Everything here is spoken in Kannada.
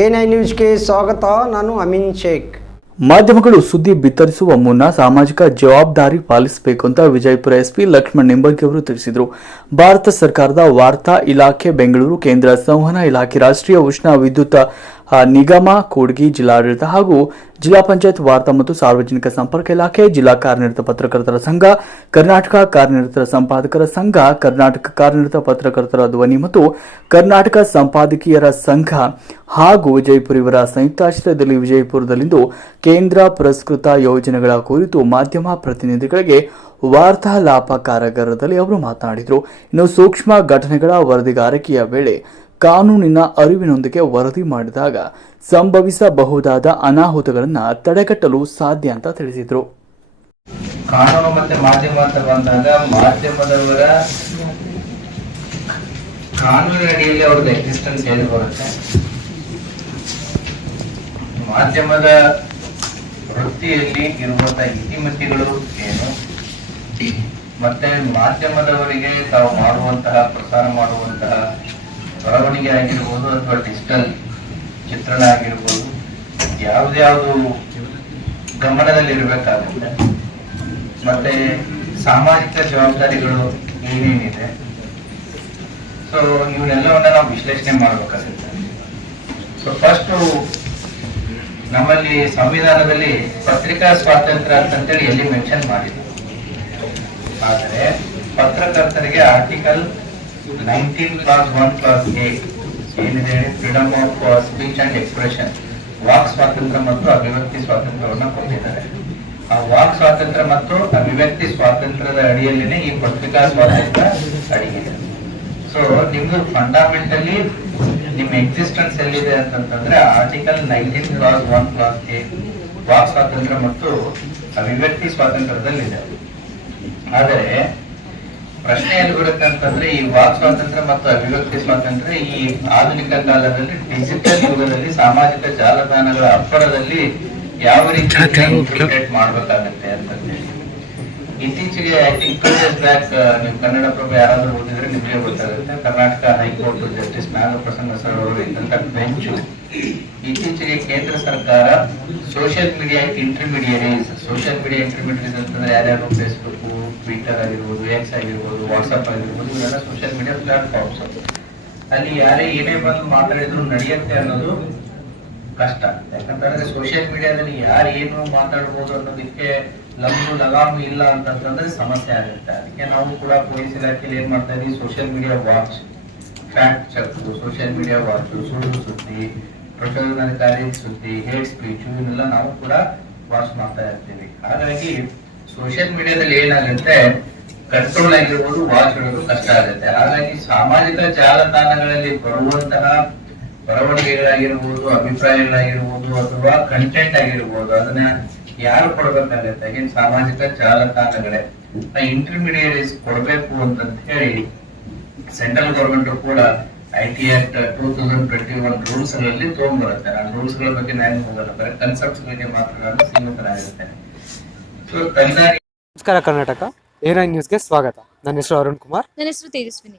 ಎನ್ ಐ ನ್ಯೂಸ್ಗೆ ಸ್ವಾಗತ, ನಾನು ಅಮೀನ್ ಶೇಖ್. ಮಾಧ್ಯಮಗಳು ಸುದ್ದಿ ಬಿತ್ತರಿಸುವ ಮುನ್ನ ಸಾಮಾಜಿಕ ಜವಾಬ್ದಾರಿ ಪಾಲಿಸಬೇಕು ಅಂತ ವಿಜಯಪುರ ಎಸ್ಪಿ ಲಕ್ಷ್ಮಣ್ ನಿಂಬರ್ಗಿ ಅವರು ತಿಳಿಸಿದರು. ಭಾರತ ಸರ್ಕಾರದ ವಾರ್ತಾ ಇಲಾಖೆ ಬೆಂಗಳೂರು ಕೇಂದ್ರ ಸಂವಹನ ಇಲಾಖೆ ರಾಷ್ಟ್ರೀಯ ಉಷ್ಣ ವಿದ್ಯುತ್ ನಿಗಮ, ಕೂಡ್ಗಿ, ಜಿಲ್ಲಾಡಳಿತ ಹಾಗೂ ಜಿಲ್ಲಾ ಪಂಚಾಯತ್ ವಾರ್ತಾ ಮತ್ತು ಸಾರ್ವಜನಿಕ ಸಂಪರ್ಕ ಇಲಾಖೆ, ಜಿಲ್ಲಾ ಕಾರ್ಯನಿರತ ಪತ್ರಕರ್ತರ ಸಂಘ, ಕರ್ನಾಟಕ ಕಾರ್ಯನಿರತರ ಸಂಪಾದಕರ ಸಂಘ, ಕರ್ನಾಟಕ ಕಾರ್ಯನಿರತ ಪತ್ರಕರ್ತರ ಧ್ವನಿ ಮತ್ತು ಕರ್ನಾಟಕ ಸಂಪಾದಕೀಯರ ಸಂಘ ಹಾಗೂ ವಿಜಯಪುರ ಇವರ ಸಂಯುಕ್ತಾಶ್ರಯದಲ್ಲಿ ವಿಜಯಪುರದಲ್ಲಿಂದು ಕೇಂದ್ರ ಪುರಸ್ಕೃತ ಯೋಜನೆಗಳ ಕುರಿತು ಮಾಧ್ಯಮ ಪ್ರತಿನಿಧಿಗಳಿಗೆ ವಾರ್ತಾಲಾಪ ಕಾರ್ಯಾಗಾರದಲ್ಲಿ ಅವರು ಮಾತನಾಡಿದರು. ಇನ್ನು ಸೂಕ್ಷ್ಮ ಘಟನೆಗಳ ವರದಿಗಾರಿಕೆಯ ವೇಳೆ ಕಾನೂನಿನ ಅರಿವಿನೊಂದಿಗೆ ವರದಿ ಮಾಡಿದಾಗ ಸಂಭವಿಸಬಹುದಾದ ಅನಾಹುತಗಳನ್ನು ತಡೆಗಟ್ಟಲು ಸಾಧ್ಯ ಅಂತ ತಿಳಿಸಿದರು. ಕಾನೂನು ಮತ್ತೆ ಮಾಧ್ಯಮ ಅಂತ ಬಂದಾಗ ಮಾಧ್ಯಮದವರ ಕಾನೂನಿನ ಅಡಿಯಲ್ಲಿ ಅವ್ರದ್ದು ಎಕ್ಸಿಸ್ಟೆನ್ಸ್ ಏನು ಬರುತ್ತೆ? ಮಾಧ್ಯಮದ ವೃತ್ತಿಯಲ್ಲಿ ಇರುವಂತಹ ಇತಿಮಿತಿಗಳು ಏನು? ಮತ್ತೆ ಮಾಧ್ಯಮದವರಿಗೆ ತಾವು ಮಾಡುವಂತಹ, ಪ್ರಸಾರ ಮಾಡುವಂತಹ ಬರವಣಿಗೆ ಆಗಿರ್ಬೋದು ಅಥವಾ ಡಿಜಿಟಲ್ ಚಿತ್ರಣ ಆಗಿರ್ಬೋದು ಗಮನದಲ್ಲಿ ಇರಬೇಕಾಗುತ್ತೆ ಮತ್ತೆ ಸಾಮಾಜಿಕ ಜವಾಬ್ದಾರಿಗಳು ಏನೇನಿದೆ. ಸೊ ಇವನ್ನೆಲ್ಲವನ್ನ ನಾವು ವಿಶ್ಲೇಷಣೆ ಮಾಡಬೇಕಾಗುತ್ತೆ. ಸೊ ಫಸ್ಟ್ ನಮ್ಮಲ್ಲಿ ಸಂವಿಧಾನದಲ್ಲಿ ಪತ್ರಿಕಾ ಸ್ವಾತಂತ್ರ್ಯ ಅಂತಂತೇಳಿ ಎಲ್ಲಿ ಮೆನ್ಷನ್ ಮಾಡಿದ್ರು ಆದರೆ ಪತ್ರಕರ್ತರಿಗೆ article nineteen clause one clause eight ಏನಿದೆ freedom of speech and expression walk ಸ್ವಾತಂತ್ರ್ಯ ಮತ್ತು ಅಭಿವ್ಯಕ್ತಿ ಸ್ವಾತಂತ್ರ್ಯವನ್ನ ಕೊಟ್ಟಿದ್ದಾರೆ. ಆ ವಾಕ್ ಸ್ವಾತಂತ್ರ್ಯ ಮತ್ತು ಅಭಿವ್ಯಕ್ತಿ ಸ್ವಾತಂತ್ರ್ಯದ ಅಡಿಯಲ್ಲಿನೇ ಈ ಪತ್ರಿಕಾ ಸ್ವಾತಂತ್ರ್ಯ ಅಡಿಗಿದೆ. ಸೊ ನಿಮ್ದು ಫಂಡಮೆಂಟಲಿ ನಿಮ್ಮ ಎಕ್ಸಿಸ್ಟೆನ್ಸ್ ಎಲ್ಲಿದೆ ಅಂತಂತಂದ್ರೆ article nineteen clause one clause A walk ಸ್ವಾತಂತ್ರ್ಯ ಮತ್ತು ಅಭಿವ್ಯಕ್ತಿ ಸ್ವಾತಂತ್ರ್ಯದಲ್ಲಿದೆ. ಆದರೆ ಪ್ರಶ್ನೆ ಎಲ್ಲಿ ಬರುತ್ತೆ ಅಂತಂದ್ರೆ ಈ ವಾಕ್ ಸ್ವಾತಂತ್ರ್ಯ ಮತ್ತು ಅಭಿವ್ಯಕ್ತಿ ಸ್ವಾತಂತ್ರ್ಯ ಈ ಆಧುನಿಕ ಕಾಲದಲ್ಲಿ ಡಿಜಿಟಲ್ ಯುಗದಲ್ಲಿ ಸಾಮಾಜಿಕ ಜಾಲತಾಣಗಳ ಅಪ್ಪರದಲ್ಲಿ ಯಾವ ರೀತಿ ಮಾಡಬೇಕಾಗತ್ತೆ ಅಂತ ಅಂತಂದೇಳಿ ಇತ್ತೀಚೆಗೆ ಬ್ಯಾಕ್ ನೀವು ಕನ್ನಡ ಪ್ರಭ ಯಾರಾದ್ರೂ ಓದಿದ್ರೆ ನಿಮಗೆ ಗೊತ್ತಾಗುತ್ತೆ. Karnataka high court justice Nagaprasanna sir ಅವರು ಇದ್ದಂತ ಬೆಂಚು ಇತ್ತೀಚೆಗೆ ಕೇಂದ್ರ ಸರ್ಕಾರ social media intermediaries social media intermediaries ಅಂತಂದ್ರೆ ಯಾರ್ಯಾರು? ಫೇಸ್ಬುಕ್ ಟ್ವಿಟರ್ ಆಗಿರ್ಬೋದು ಎಕ್ಸ್ ಆಗಿರ್ಬೋದು ವಾಟ್ಸ್ಆಪ್ ಆಗಿರ್ಬೋದು, ಇವೆಲ್ಲ ಸೋಷಿಯಲ್ ಮೀಡಿಯಾ ಪ್ಲಾಟ್ಫಾರ್ಮ್ಸ್ ಅಲ್ಲಿ ಯಾರೇ ಏನೇ ಬಂದು ಮಾತಾಡಿದ್ರು ನಡೆಯುತ್ತೆ ಅನ್ನೋದು ಕಷ್ಟ. ಯಾಕಂತಂದ್ರೆ ಸೋಷಿಯಲ್ ಮೀಡಿಯಾದಲ್ಲಿ ಯಾರು ಏನು ಮಾತಾಡ್ಬೋದು ಅನ್ನೋದಕ್ಕೆ ಲಂಬು ಲಗಾಮು ಇಲ್ಲ ಅಂತಂತಂದ್ರೆ ಸಮಸ್ಯೆ ಆಗುತ್ತೆ. ಅದಕ್ಕೆ ನಾವು ಕೂಡ ಪೊಲೀಸ್ ಇಲಾಖೆಯಲ್ಲಿ ಏನ್ ಮಾಡ್ತಾ ಇದೀವಿ? Social media watch fact check social media watch ಸುಳ್ಳು ಸುದ್ದಿ ಪ್ರಚೋದನಕಾರಿ ಸುದ್ದಿ ಹೇಟ್ ಸ್ಪೀಚ್ ಇವನ್ನೆಲ್ಲ ನಾವು ಕೂಡ ವಾಚ್ ಮಾಡ್ತಾ ಇರ್ತೀವಿ. ಹಾಗಾಗಿ ಸೋಷಿಯಲ್ ಮೀಡಿಯಾದಲ್ಲಿ ಏನಾಗುತ್ತೆ? ಕಂಟ್ರೋಲ್ ಆಗಿರ್ಬೋದು ವಾಚ್ ಇಡೋದು ಕಷ್ಟ ಆಗುತ್ತೆ. ಹಾಗಾಗಿ ಸಾಮಾಜಿಕ ಜಾಲತಾಣಗಳಲ್ಲಿ ಬರುವಂತಹ ಬರವಣಿಗೆಗಳಾಗಿರ್ಬೋದು ಅಭಿಪ್ರಾಯಗಳಾಗಿರ್ಬೋದು ಅಥವಾ ಕಂಟೆಂಟ್ ಆಗಿರ್ಬೋದು ಅದನ್ನ ಯಾರು ಕೊಡ್ಬೇಕಾಗತ್ತೆ ಏನ್ ಸಾಮಾಜಿಕ ಜಾಲತಾಣಗಳೇ ಇಂಟರ್ಮೀಡಿಯೇಟ್ಸ್ ಕೊಡಬೇಕು ಅಂತ ಹೇಳಿ ಸೆಂಟ್ರಲ್ ಗವರ್ಮೆಂಟ್ ಕೂಡ I T act two thousand twenty one ರೂಲ್ಸ್ಗಳಲ್ಲಿ ತಗೊಂಡ್ಬರುತ್ತೆ. ಆ ರೂಲ್ಸ್ಗಳ ಬಗ್ಗೆ ನಾನು ಹೋಗಲ್ಲ ಬರೀ ಕನ್ಸೆಪ್ಟ್ಸ್ ಬಗ್ಗೆ ಮಾತ್ರ ನಾನು ಸೀಮಿತನಾಗಿರ್ತೇನೆ ಸೊ ಕಂದಾರಿ ನಮಸ್ಕಾರ ಕರ್ನಾಟಕ. ಏರೈನ್ ನ್ಯೂಸ್ಗೆ ಸ್ವಾಗತ. ನನ್ನ ಹೆಸರು ಅರುಣ್ ಕುಮಾರ್. ನನ್ನ ಹೆಸರು ತೇಜಸ್ವಿನಿ.